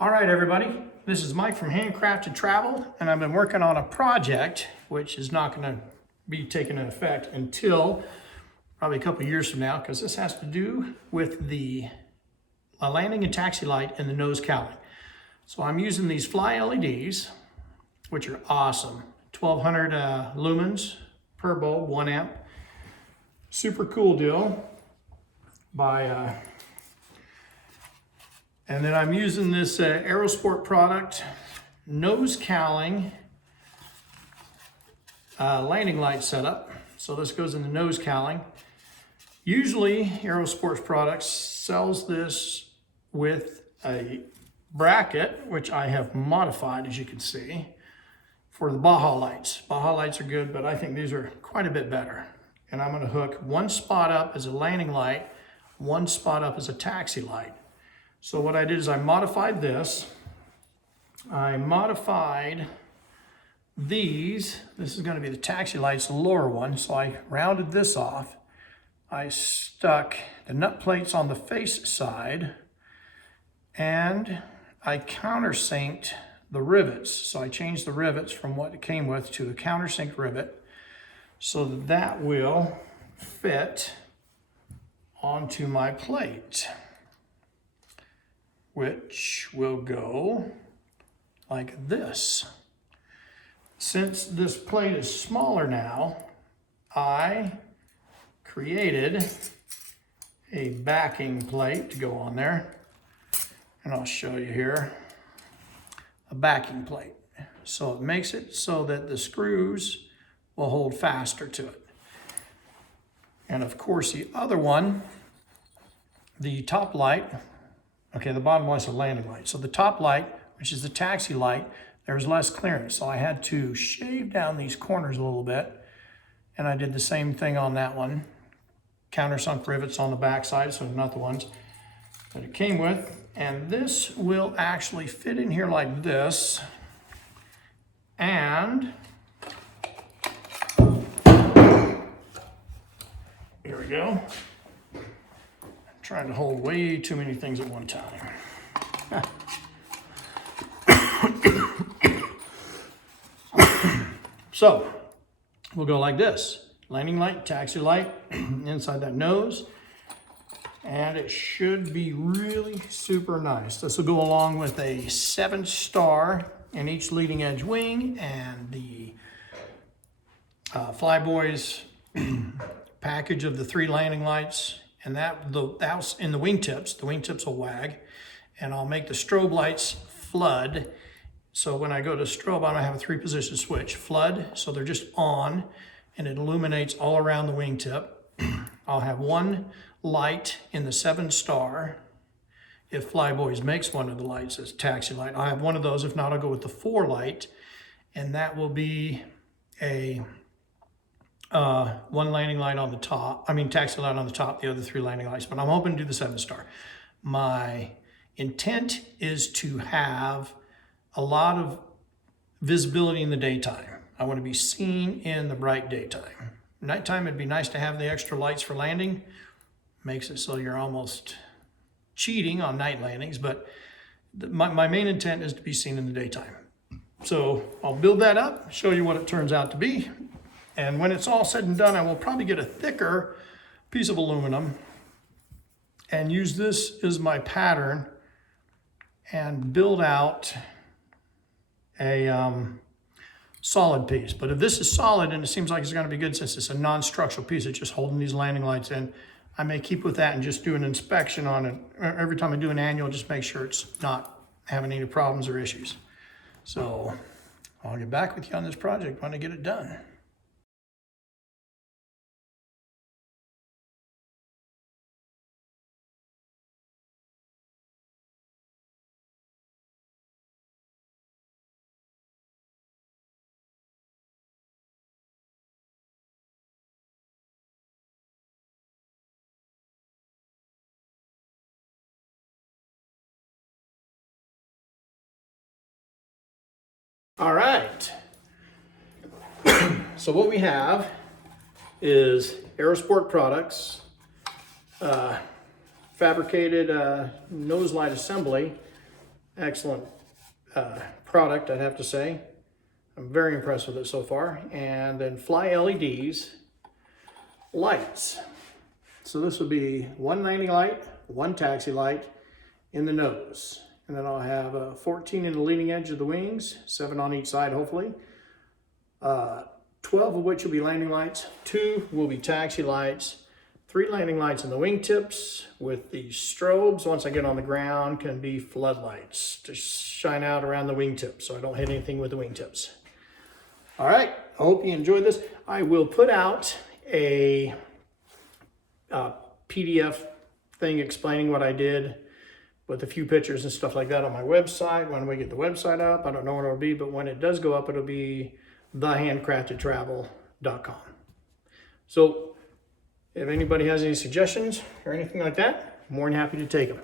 All right, everybody, this is Mike from Handcrafted Travel, and I've been working on a project which is not going to be taking an effect until probably a couple years from now, because this has to do with the landing and taxi light and the nose cowling. So I'm using these FlyLEDs, which are awesome. 1200 lumens per bulb, 1 amp. Super cool deal. And then I'm using this Aerosport Product nose cowling landing light setup. So this goes in the nose cowling. Usually Aerosport Products sells this with a bracket, which I have modified, as you can see, for the Baja lights. Baja lights are good, but I think these are quite a bit better. And I'm going to hook one spot up as a landing light, one spot up as a taxi light. So what I did is I modified this. I modified these. This is going to be the taxi lights, the lower one. So I rounded this off. I stuck the nut plates on the face side, and I countersinked the rivets. So I changed the rivets from what it came with to a countersink rivet, so that will fit onto my plate, which will go like this. Since this plate is smaller now, I created a backing plate to go on there, and I'll show you here, a backing plate. So it makes it so that the screws will hold faster to it. And of course the other one, the top light, okay, the bottom one's a landing light. So the top light, which is the taxi light, there's less clearance. So I had to shave down these corners a little bit. And I did the same thing on that one. Countersunk rivets on the back side, so not the ones that it came with. And this will actually fit in here like this. And here we go. Trying to hold way too many things at one time. So we'll go like this. Landing light, taxi light, inside that nose. And it should be really super nice. This will go along with a 7-star in each leading edge wing, and the Flyboys package of the 3 landing lights. And that's in the wingtips will wag, and I'll make the strobe lights flood. So when I go to strobe, I don't have a 3-position switch. Flood, so they're just on, and it illuminates all around the wingtip. I'll have one light in the 7-star. If Flyboys makes one of the lights as taxi light, I'll have one of those. If not, I'll go with the 4 light, and that will be a one landing light on the top, taxi light on the top, the other 3 landing lights, but I'm hoping to do the 7-star. My intent is to have a lot of visibility in the daytime. I want to be seen in the bright daytime. Nighttime, it'd be nice to have the extra lights for landing. Makes it so you're almost cheating on night landings, but my main intent is to be seen in the daytime. So I'll build that up, show you what it turns out to be. And when it's all said and done, I will probably get a thicker piece of aluminum and use this as my pattern and build out a solid piece. But if this is solid and it seems like it's going to be good, since it's a non-structural piece, it's just holding these landing lights in, I may keep with that and just do an inspection on it. Every time I do an annual, just make sure it's not having any problems or issues. So I'll get back with you on this project when I get it done. All right. So what we have is Aerosport Products fabricated nose light assembly excellent product, I'd have to say. I'm very impressed with it so far. And then FlyLEDs lights. So this would be one landing light, one taxi light in the nose. And then I'll have 14 in the leading edge of the wings, 7 on each side hopefully. 12 of which will be landing lights, 2 will be taxi lights, 3 landing lights in the wingtips with the strobes, once I get on the ground, can be floodlights to shine out around the wingtips so I don't hit anything with the wingtips. All right, I hope you enjoyed this. I will put out a PDF thing explaining what I did with a few pictures and stuff like that on my website. When we get the website up, I don't know when it'll be, but when it does go up, it'll be thehandcraftedtravel.com. So if anybody has any suggestions or anything like that, I'm more than happy to take them.